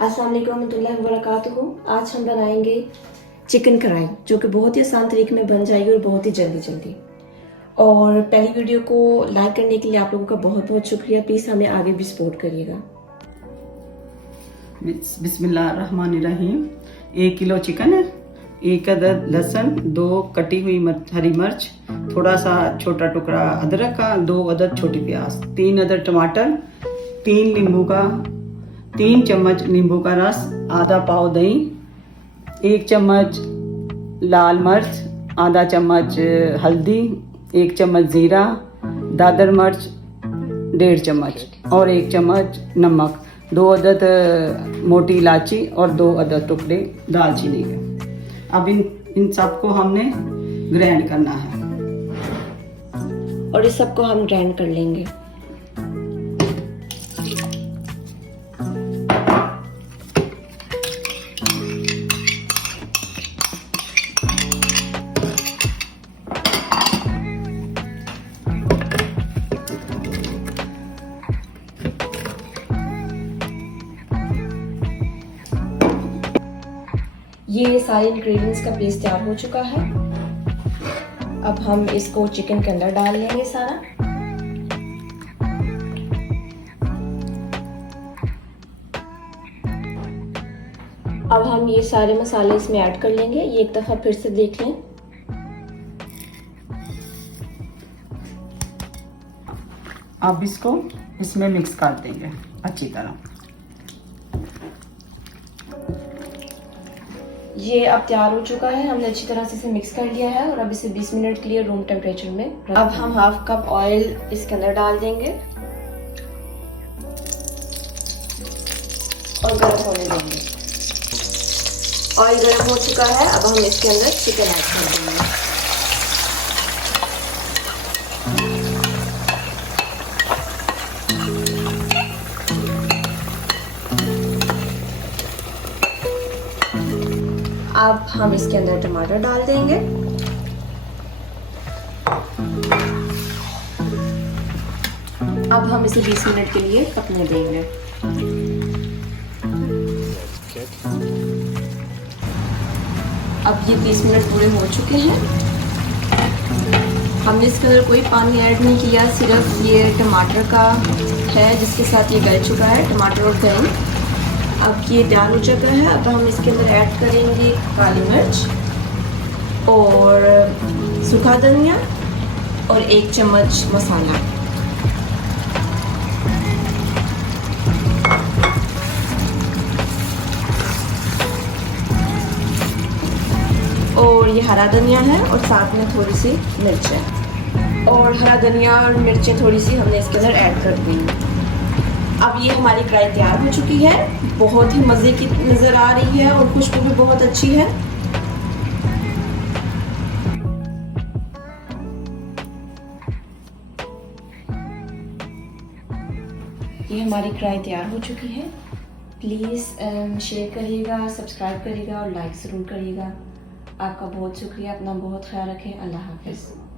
अस्सलाम वालेकुम रहमतुल्लाहि व बरकातुहू। आज हम बनाएंगे चिकन कढ़ाई, जो कि बहुत ही आसान तरीके में बन जाएगी और बहुत ही जल्दी। और पहली वीडियो को लाइक करने के लिए आप लोगों का बहुत बहुत शुक्रिया। प्लीज़ हमें आगे भी सपोर्ट करिएगा। बिस्मिल्लाहिर्रहमानिर्रहीम। 1 किलो चिकन है, 1 अदद लहसुन, 2 कटी हुई हरी मिर्च, थोड़ा सा छोटा टुकड़ा अदरक का, 2 अदद छोटी प्याज, 3 अदद टमाटर, 3 चम्मच नींबू का रस, आधा पाव दही, 1 चम्मच लाल मिर्च, आधा चम्मच हल्दी, 1 चम्मच जीरा, दादर मिर्च 1.5 चम्मच और 1 चम्मच नमक, 2 अदद मोटी इलायची और 2 अदद टुकड़े दालचीनी के। अब इन सबको हमने ग्राइंड करना है और इस सबको हम ग्राइंड कर लेंगे। ये सारे इंग्रेडिएंट्स का पेस्ट तैयार हो चुका है। अब हम इसको चिकन के अंदर डाल लेंगे सारा। अब हम ये सारे मसाले इसमें ऐड कर लेंगे। ये एक दफ़ा फिर से देख लें। अब इसको इसमें मिक्स कर देंगे अच्छी तरह। ये अब तैयार हो चुका है, हमने अच्छी तरह से इसे मिक्स कर लिया है और अब इसे 20 मिनट के लिए रूम टेम्परेचर में। अब हम 1/2 कप ऑयल इसके अंदर डाल देंगे और गर्म होने देंगे। ऑयल गर्म हो चुका है, अब हम इसके अंदर चिकन ऐड कर देंगे। अब हम इसके अंदर टमाटर डाल देंगे। अब हम इसे 20 मिनट के लिए पकने देंगे। अब ये 20 मिनट पूरे हो चुके हैं। हमने इसके अंदर कोई पानी ऐड नहीं किया, सिर्फ ये टमाटर का है जिसके साथ ये गल चुका है, टमाटर और दही। अब ये तैयार हो चुका है। अब हम इसके अंदर ऐड करेंगे काली मिर्च और सूखा धनिया और 1 चम्मच मसाला। और ये हरा धनिया है और साथ में थोड़ी सी मिर्च है और हरा धनिया और मिर्चें थोड़ी सी हमने इसके अंदर ऐड कर दी। अब ये हमारी कढ़ाई तैयार हो चुकी है, बहुत ही मज़े की नज़र आ रही है और खुशबू भी बहुत अच्छी है। ये हमारी कढ़ाई तैयार हो चुकी है। प्लीज़ शेयर करिएगा, सब्सक्राइब करिएगा और लाइक ज़रूर करिएगा। आपका बहुत शुक्रिया। अपना बहुत ख्याल रखें। अल्लाह हाफ़िज़।